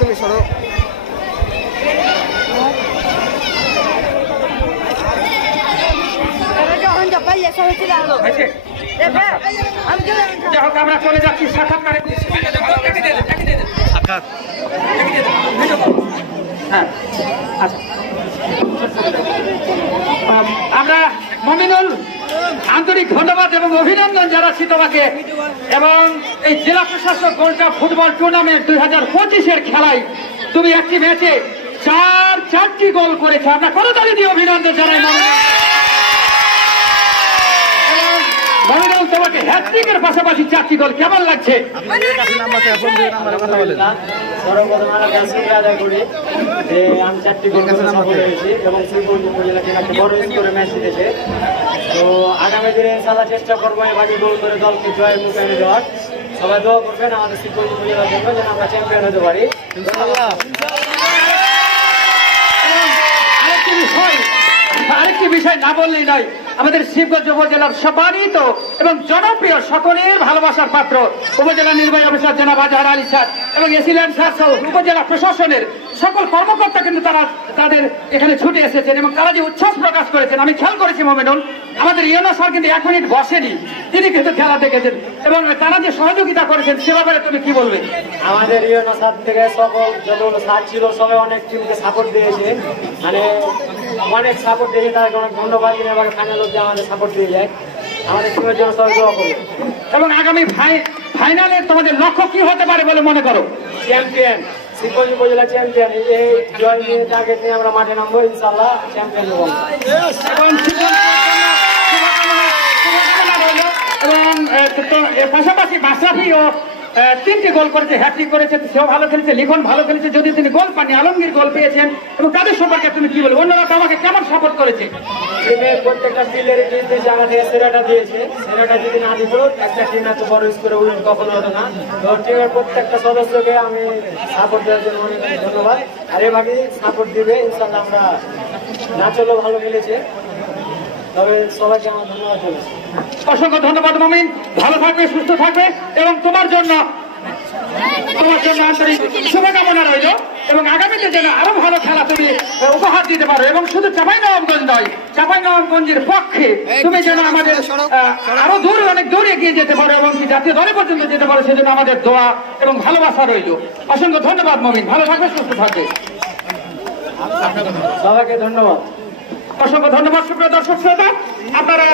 তুমি সরো। আমরা চলে যাচ্ছি সাক্ষাৎকারে। হ্যাঁ আচ্ছা, আমরা মমিনুল আন্তরিক ধন্যবাদ এবং অভিনন্দন জানাচ্ছি তোমাকে। এবং এই জেলা প্রশাসক গোল্ড কাপ ফুটবল টুর্নামেন্ট 2025-এর খেলায় তুমি একটি ম্যাচে চারটি গোল করেছো। আমরা করতালি দিয়ে অভিনন্দন জানাই মমিনুল। তোমাকে হ্যাট্রিকের পাশাপাশি 4টি গোল কেমন লাগছে? সর্বপ্রথম আমরা শুক্রিয়া আদায় করি যে আমি 4টি গোল সফল হয়েছি এবং শ্রীপুর উপজেলাকে একটা বড় স্কোরে ম্যাচ জিতেছে। তো আগামী দিনে ইনশাআল্লাহ চেষ্টা করবো এবারে গোল করে দলকে জয়ের মুখে এনে দেওয়ার। সবাই দোয়া করবেন আমাদের শ্রীপুর উপজেলার জন্য যেন আমরা চ্যাম্পিয়ন হতে পারি। আরেকটি বিষয় না বললেই নয়, আমাদের শিবগঞ্জ উপজেলার সম্মানিত এবং জনপ্রিয় সকলের ভালোবাসার পাত্র উপজেলা নির্বাহী অফিসার জনাব আজহার আলী স্যার এবং এসিল্যান্ড স্যার সহ উপজেলা প্রশাসনের সকল কর্মকর্তা কিন্তু তাদের এখানে ছুটে এসেছেন এবং তারা যে উচ্ছ্বাস প্রকাশ করেছেন আমি খেয়াল করেছি মমিনুল। আমাদের ইউনো স্যার কিন্তু 1 মিনিট বসেনি, তিনি কিন্তু খেলা দেখেছেন এবং তারা যে সহযোগিতা করেছেন সে ব্যাপারে তুমি কি বলবে? আমাদের ইউনো স্যার থেকে সকল যতগুলো স্যার ছিল সবাই অনেক টিমকে সাপোর্ট দিয়েছে, মানে অনেক সাপোর্ট দিয়েছে, তাদেরকে অনেক ধন্যবাদ। এবার ফাইনাল অব্দি আমাদের সাপোর্ট দিয়ে যায়, আমাদের টিমের জন্য সবাই দোয়া করবে। এবং আগামী ফাইনালে তোমাদের লক্ষ্য কি হতে পারে বলে মনে করো? চ্যাম্পিয়ন, শিবগঞ্জ উপজেলা চ্যাম্পিয়ন। এই জয় নিয়ে টার্গেট নিয়ে আমরা মাঠে নামবো, ইনশাআল্লাহ চ্যাম্পিয়ন হবো। এবং পাশাপাশি মাশরাফিও 3টি গোল করেছে, হ্যাট্রিক করেছে, সেও ভালো খেলেছে, লিখন ভালো খেলেছে, যদি তিনি গোল পাননি আলমগীর গোল পেয়েছেন। এবং তাদের সম্পর্কে তুমি কি বলবো? অন্যরা তোমাকে কেমন সাপোর্ট করেছে? প্রত্যেকটা প্লেয়ারের টিম দিয়েছে, আমাদের সেরাটা দিয়েছে। সেরাটা যদি না দিত একটা টিম এত বড় স্কোরে উইন কখনো হতো না। তো টিমের প্রত্যেকটা সদস্যকে আমি সাপোর্ট দেওয়ার জন্য অনেক ধন্যবাদ। আর এভাবেই সাপোর্ট দিবে ইনশাআল্লাহ। আমরা না চলেও ভালো খেলেছে, তবে সবাইকে আমার ধন্যবাদ জানাচ্ছি। অসংখ্য ধন্যবাদ মমিন, ভালো থাকবে, সুস্থ থাকবে এবং তোমার জন্য আন্তরিক শুভকামনা রইল এবং আগামীতে যেন আরো ভালো খেলা তুমি উপহার দিতে পারো এবং শুধু চাঁপাইনবাবগঞ্জ নয়, চাঁপাইনবাবগঞ্জের পক্ষে তুমি যেন আমাদের আরো অনেক দূর এগিয়ে যেতে পারো এবং জাতীয় দলে পর্যন্ত যেতে পারো, সেজন্য আমাদের দোয়া এবং ভালোবাসা রইল। অসংখ্য ধন্যবাদ মমিন, ভালো থাকবে, সুস্থ থাকবে। সবাইকে ধন্যবাদ। অসংখ্য ধন্যবাদ। সুপ্রিয় দর্শক শ্রোতা, আপনারা